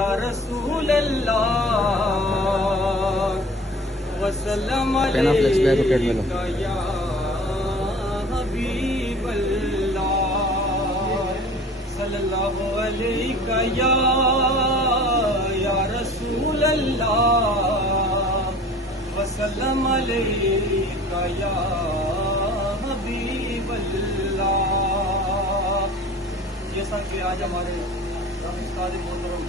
یا رسول اللہ وسلم علیکہ یا حبیب اللہ صلی اللہ علیکہ یا رسول اللہ وسلم علیکہ یا حبیب اللہ۔ جیسا کہ آج ہمارے استاد محترم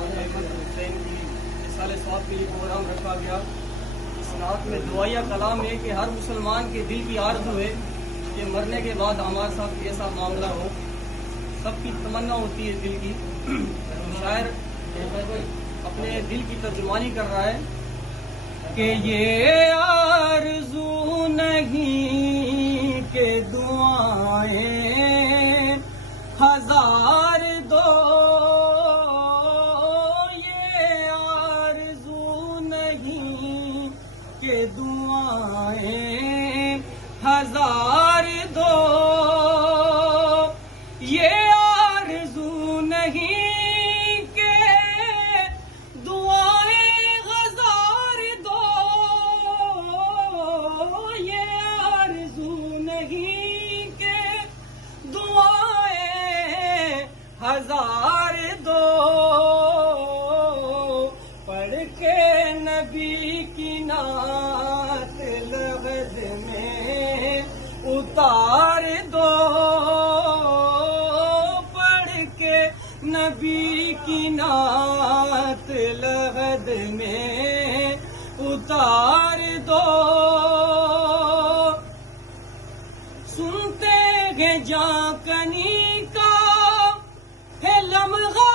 احمد حسین کی سال ثواب کے لیے پروگرام رکھا گیا، اس نعت میں دعائیہ کلام ہے کہ ہر مسلمان کے دل کی آرزو ہے کہ مرنے کے بعد ہمارے ساتھ ایسا معاملہ ہو، سب کی تمنا ہوتی ہے دل کی۔ شاعر اپنے دل کی ترجمانی کر رہا ہے کہ یہ آرزو نہیں کہ دعائیں ہزار دو، یہ آرزو نہیں کہ دعائیں ہزار دو، یہ آرزو نہیں کہ دعائیں ہزار دو، یہ آرزو نہیں کہ دعائیں ہزار دو، پڑھ کے نبی کی نعت لغز میں اتار دو، پڑھ کے نبی کی نعت لغز میں اتار دو، سنتے ہیں جاں کنی کا ہے لمحہ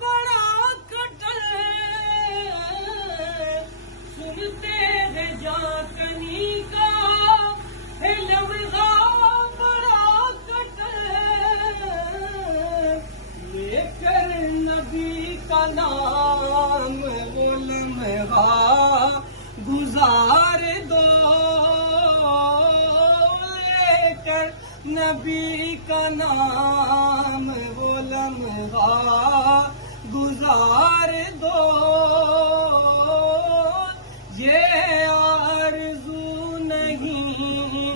بڑا کٹر، سنتے ہیں جاں کنی کا ہے لمحہ بڑا کٹر، لے کر نبی کا نام وہ لمحہ گزار دو، لے کر نبی کا نام وہ لمحہ گزار دو، یہ آرزو نہیں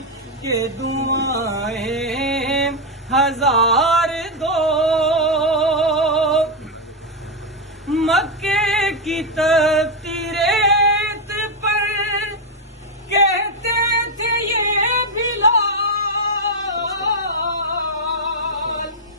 کہ دعائیں ہزار